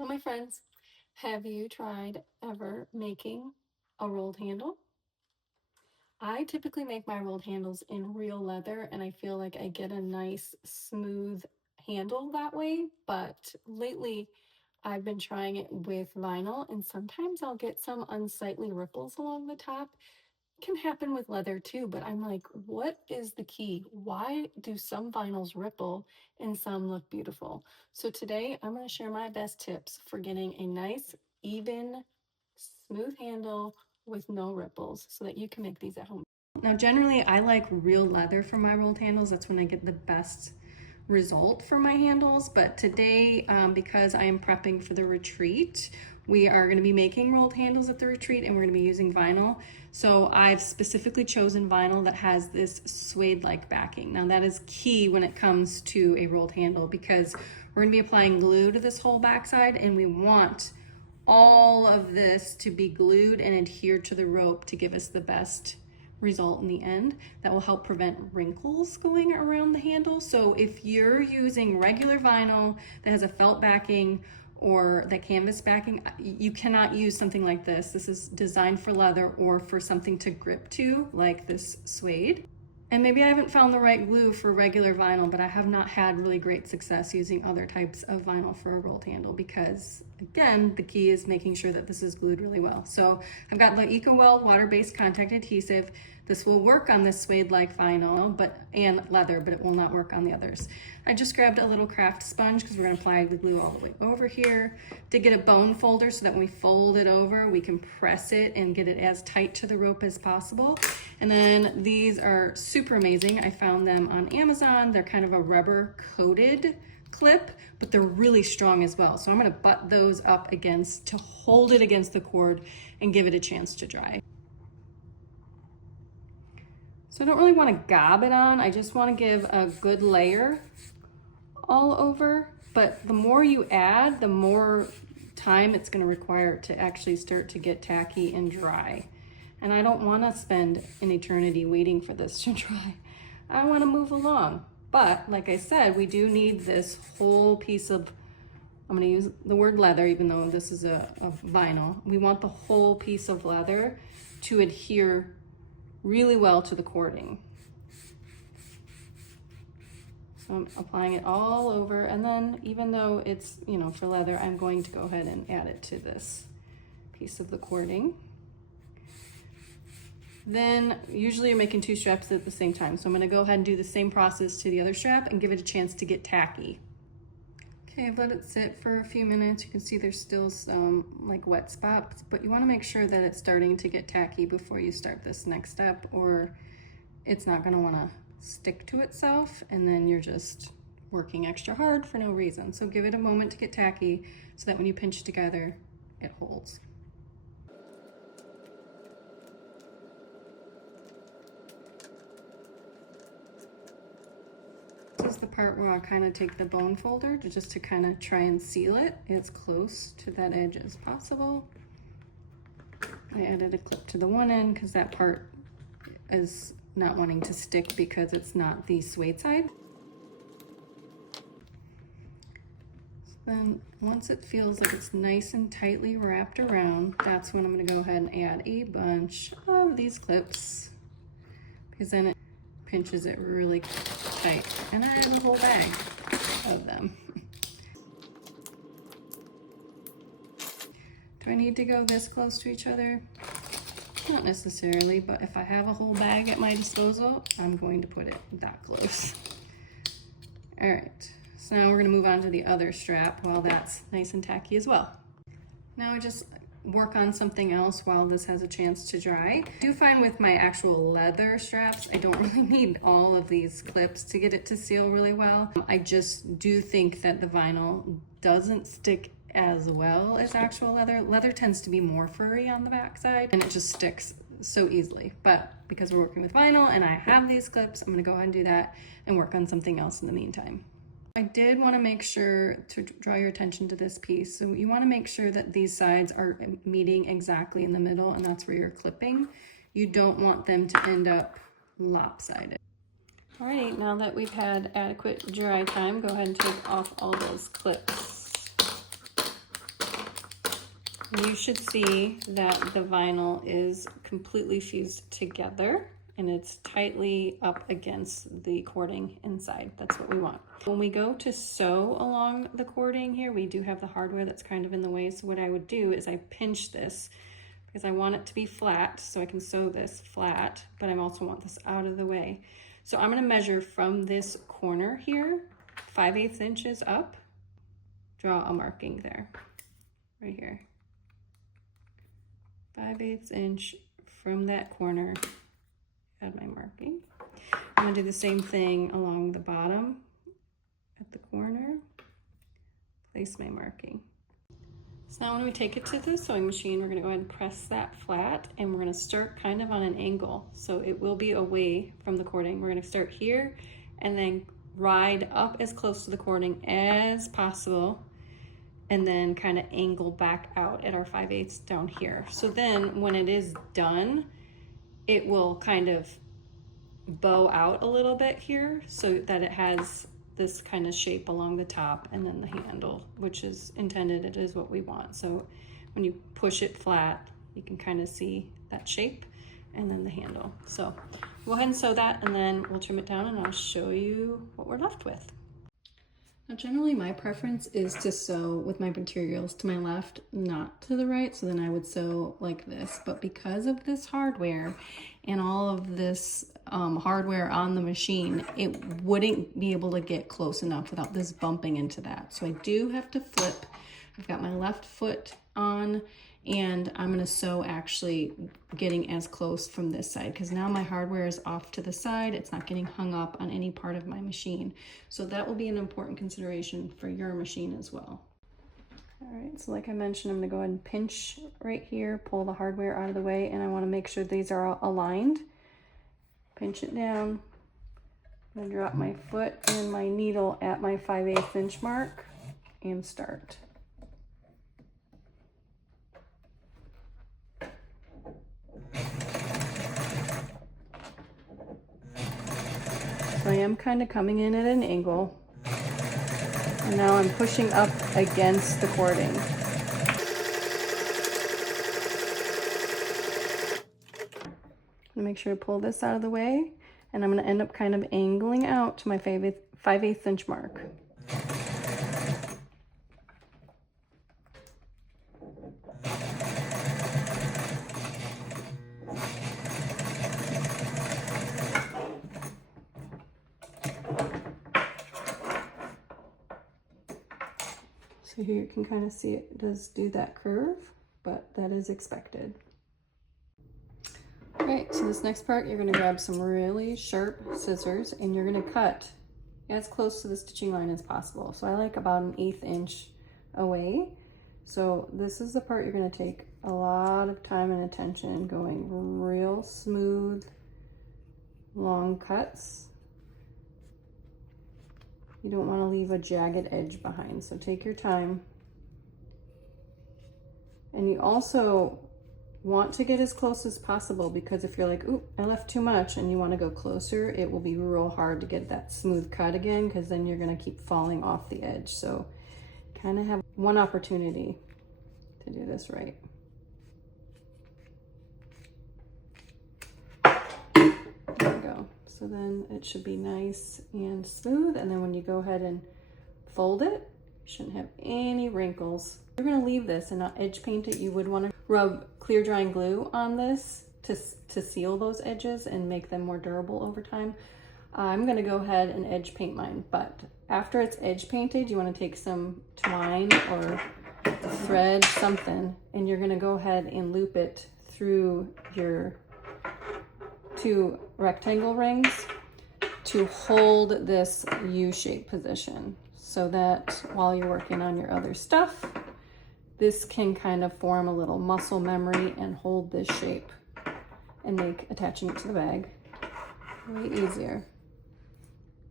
Well, my friends, have you tried ever making a rolled handle? I typically make my rolled handles in real leather, and I feel like I get a nice smooth handle that way. But lately, I've been trying it with vinyl, and sometimes I'll get some unsightly ripples along the top. Can happen with leather too, but I'm like, what is the key? Why do some vinyls ripple and some look beautiful? So today I'm going to share my best tips for getting a nice, even, smooth handle with no ripples so that you can make these at home. Now, generally, I like real leather for my rolled handles. That's when I get the best result for my handles. But today, because I am prepping for the retreat, we are going to be making rolled handles at the retreat, and we're going to be using vinyl. So I've specifically chosen vinyl that has this suede-like backing. Now that is key when it comes to a rolled handle, because we're going to be applying glue to this whole backside, and we want all of this to be glued and adhere to the rope to give us the best result in the end. That will help prevent wrinkles going around the handle. So if you're using regular vinyl that has a felt backing or that canvas backing, you cannot use something like this. This is designed for leather or for something to grip to, like this suede. And maybe I haven't found the right glue for regular vinyl, but I have not had really great success using other types of vinyl for a rolled handle because, again, the key is making sure that this is glued really well. So I've got the EcoWeld water-based contact adhesive. This will work on this suede-like vinyl and leather, but it will not work on the others. I just grabbed a little craft sponge because we're going to apply the glue all the way over here. Did get a bone folder so that when we fold it over, we can press it and get it as tight to the rope as possible. And then these are super amazing. I found them on Amazon. They're kind of a rubber coated clip, but they're really strong as well. So I'm going to butt those up against to hold it against the cord and give it a chance to dry. So I don't really want to gob it on. I just want to give a good layer all over, but the more you add, the more time it's going to require to actually start to get tacky and dry. And I don't want to spend an eternity waiting for this to dry. I want to move along. But like I said, we do need this whole piece of, I'm going to use the word leather, even though this is a vinyl. We want the whole piece of leather to adhere really well to the cording. So I'm applying it all over, and then even though it's, for leather, I'm going to go ahead and add it to this piece of the cording. Then usually you're making two straps at the same time. So I'm going to go ahead and do the same process to the other strap and give it a chance to get tacky. Okay, I've let it sit for a few minutes. You can see there's still some like wet spots, but you want to make sure that it's starting to get tacky before you start this next step, or it's not going to want to stick to itself, and then you're just working extra hard for no reason. So give it a moment to get tacky so that when you pinch together, it holds. This is the part where I'll kind of take the bone folder just to kind of try and seal it as close to that edge as possible. I added a clip to the one end because that part is not wanting to stick because it's not the suede side. So then once it feels like it's nice and tightly wrapped around, that's when I'm going to go ahead and add a bunch of these clips, because then it pinches it really tight. And I have a whole bag of them. Do I need to go this close to each other? Not necessarily, but if I have a whole bag at my disposal, I'm going to put it that close. All right, so now we're gonna move on to the other strap while that's nice and tacky as well. Now I just work on something else while this has a chance to dry. I do find with my actual leather straps, I don't really need all of these clips to get it to seal really well. I just do think that the vinyl doesn't stick as well as actual leather. Leather tends to be more furry on the backside, and it just sticks so easily. But because we're working with vinyl and I have these clips, I'm gonna go ahead and do that and work on something else in the meantime. I did want to make sure to draw your attention to this piece. So you want to make sure that these sides are meeting exactly in the middle, and that's where you're clipping. You don't want them to end up lopsided. All right, now that we've had adequate dry time, go ahead and take off all those clips. You should see that the vinyl is completely fused together and it's tightly up against the cording inside. That's what we want. When we go to sew along the cording here, we do have the hardware that's kind of in the way. So what I would do is I pinch this because I want it to be flat so I can sew this flat, but I also want this out of the way. So I'm gonna measure from this corner here, 5/8 inches up, draw a marking there, right here. 5/8 inch from that corner, add my marking. I'm gonna do the same thing along the bottom at the corner, place my marking. So now when we take it to the sewing machine, we're gonna go ahead and press that flat and we're gonna start kind of on an angle. So it will be away from the cording. We're gonna start here and then ride up as close to the cording as possible and then kind of angle back out at our 5/8 down here. So then when it is done, it will kind of bow out a little bit here so that it has this kind of shape along the top and then the handle, which is intended, it is what we want. So when you push it flat, you can kind of see that shape and then the handle. So go ahead and sew that and then we'll trim it down and I'll show you what we're left with. Now generally my preference is to sew with my materials to my left, not to the right. So then I would sew like this, but because of this hardware and all of this hardware on the machine, it wouldn't be able to get close enough without this bumping into that. So I do have to flip. I've got my left foot on and I'm gonna sew actually getting as close from this side because now my hardware is off to the side. It's not getting hung up on any part of my machine. So that will be an important consideration for your machine as well. All right, so like I mentioned, I'm gonna go ahead and pinch right here, pull the hardware out of the way, and I wanna make sure these are all aligned. Pinch it down. I'm gonna drop my foot and my needle at my 5/8 inch mark and start. So I am kind of coming in at an angle. And now I'm pushing up against the cording. Make sure to pull this out of the way. And I'm going to end up kind of angling out to my 5/8 inch mark. So here you can kind of see it does do that curve, but that is expected. All right, so this next part, you're gonna grab some really sharp scissors and you're gonna cut as close to the stitching line as possible. So I like about an 1/8 inch away. So this is the part you're gonna take a lot of time and attention, going real smooth, long cuts. You don't want to leave a jagged edge behind, so take your time. And you also want to get as close as possible because if you're like, ooh, I left too much and you want to go closer, it will be real hard to get that smooth cut again because then you're going to keep falling off the edge. So kind of have one opportunity to do this right. There we go. So then it should be nice and smooth. And then when you go ahead and fold it, you shouldn't have any wrinkles. If you're gonna leave this and not edge paint it, you would wanna rub clear drying glue on this to seal those edges and make them more durable over time. I'm gonna go ahead and edge paint mine, but after it's edge painted, you wanna take some twine or a thread, something, and you're gonna go ahead and loop it through your 2 rectangle rings to hold this U-shaped position so that while you're working on your other stuff, this can kind of form a little muscle memory and hold this shape and make attaching it to the bag way easier.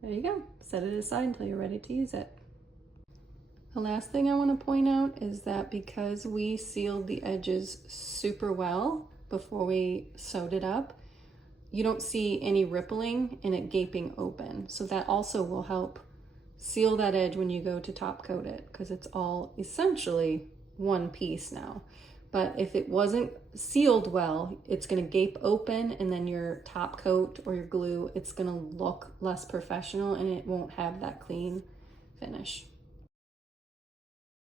There you go. Set it aside until you're ready to use it. The last thing I want to point out is that because we sealed the edges super well before we sewed it up, you don't see any rippling and it gaping open. So that also will help seal that edge when you go to top coat it because it's all essentially one piece now. But if it wasn't sealed well, it's gonna gape open, and then your top coat or your glue, it's gonna look less professional and it won't have that clean finish.